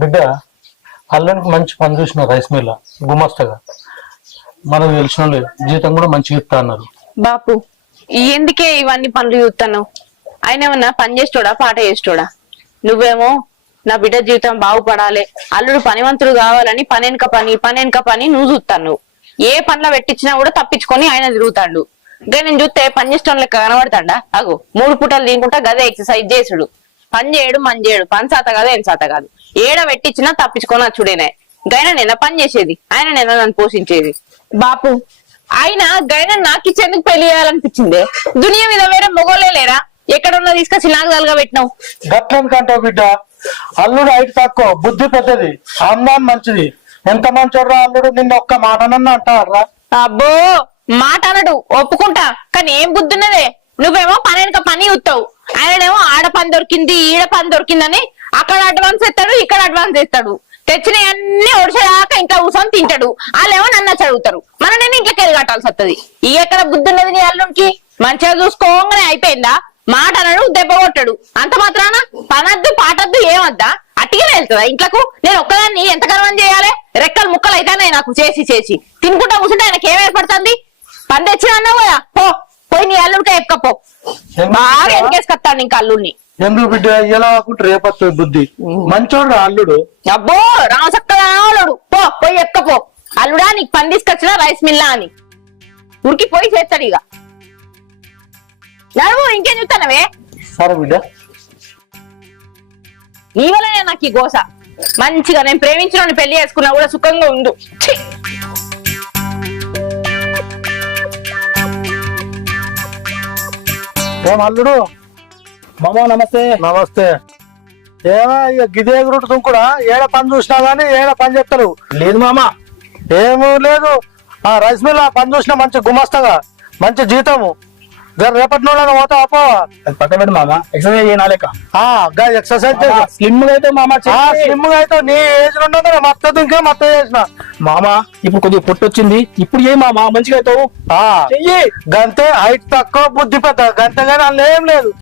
బిడ్డ అల్లునికి మంచి పని చూసిన రైస్ మిల్ గుమస్తగా మనకు తెలిసిన వాళ్ళు జీతం కూడా మంచిగా ఇస్తా అన్నారు. బాపు ఎందుకే ఇవన్నీ పనులు చూస్తాను? ఆయన ఏమన్నా పని చేస్తోడా పాట చేస్తోడా? నువ్వేమో నా బిడ్డ జీవితం బాగుపడాలి, అల్లుడు పనివంతుడు కావాలని పనెనక పని నువ్వు చూస్తాను. ఏ పనిలో పెట్టించినా కూడా తప్పించుకొని ఆయన తిరుగుతాడు. ఇంకా నేను చూస్తే పని చేసిన లెక్క కనబడతాడా? అగో 3 పూటలు తినుకుంటా గదే ఎక్సర్సైజ్ చేసుడు. పని చేయడు పని శాత కాదు ఏం శాత కాదు. ఏడ పెట్టించినా తప్పించుకొని వచ్చుడేనే. గైన నిన్న పని చేసేది, ఆయన నిన్న నన్ను పోషించేది. బాపు ఆయన గైన నాకు ఇచ్చేందుకు పెళ్లి చేయాలనిపించిందే. దునియా మీద వేరే మొగోళ్ళే లేరా? ఎక్కడున్నా తీసుకొచ్చి నాకు తలగా పెట్టినావు. గట్లనుకంటావు బిడ్డ, అల్లుడు హైట్ తక్కువ, బుద్ధి పెద్దది, అందాన్ని మంచిది. ఎంత మంచోడ్రా అల్లుడు, నిన్న ఒక్క మాటనన్నా అంటారా? అబ్బో మాట అనడు ఒప్పుకుంటా, కానీ ఏం బుద్ధున్నదే. నువ్వేమో పని పని ఉత్తావు, ఆయనేమో ఆడ పని దొరికింది ఈడ పని దొరికిందని అక్కడ అడ్వాన్స్ ఇస్తాడు, ఇక్కడ అడ్వాన్స్ ఇస్తాడు. తెచ్చినవన్నీ ఒడిసేదాకా ఇంకా కూర్చొని తింటాడు. వాళ్ళేమో నన్ను చదువుతారు, మన నేను ఇంట్లోకి వెళ్ళి కట్టాల్సి వస్తుంది. ఈ ఎక్కడ బుద్ధి ఉన్నది నీ అల్లుడికి? మంచిగా చూసుకోగానే అయిపోయిందా? మాట అనడు, దెబ్బ కొట్టాడు. అంత మాత్రాన పనద్దు పాటద్దు ఏమద్దా? అట్టిగానే వెళ్తుందా ఇంట్లకు? నేను ఒక్కదాన్ని ఎంత కర్మం చేయాలి? రెక్కలు ముక్కలు అయితేనే నాకు చేసి తినుకుంటా కూర్చుంటే ఆయనకి ఏం ఏర్పడుతుంది? పని తెచ్చిన అన్నావు కదా, పోయి నీ అల్లుడికే ఎక్కపో. బాగా ఎన్కేసుకొస్తాడు ఇంకా అల్లుడిని. ఎందుకు బిడ్డ ఎలా కాకుంటే రేపొస్తుంది బుద్ధి. మంచోడు అల్లుడు. అబ్బో రామసక్కడా అల్లుడు, పోయి ఎక్కపో. అల్లుడా నీకు పని తీసుకొచ్చినా రైస్ మిల్లా అని ఉరికి పోయి చేస్తాడు. ఇక నడువు, ఇంకేం చూస్తానవే? సరే బిడ్డ, నీ వల్లనే నాకు ఈ గోస. మంచిగా నేను ప్రేమించిన పెళ్లి చేసుకున్నా కూడా సుఖంగా ఉండు. ఏం అల్లుడు? మామా నమస్తే. నమస్తే. ఏమో ఇక గిదే గురుడు దుంకుడా, ఏడ పని చూసినా గానీ ఏడ పని చెప్తారు. లేదు మామా, ఏమూ లేదు. ఆ రైస్ మిల్ పని చూసినా మంచి గుమస్తగా, మంచి జీతము. రేపటి నుండి పోతావా? పోవా? అది పక్క పెట్టు మామా, ఎక్సర్సైజ్ చేయనాలేక. ఎక్సర్సైజ్ స్లిమ్ గా అయితే మామా, స్లిమ్ గా అయితే నీ ఏజ్ ఉండదు. మొత్తం ఇంకే మొత్తం చేసిన మామా. ఇప్పుడు కొద్దిగా పొట్టు వచ్చింది, ఇప్పుడు ఏ మామా మంచిగా అవుతావు. గంతే, హైట్ తక్కువ బుద్ధి పెద్ద, గంతే. కానీ అందులో ఏం లేదు.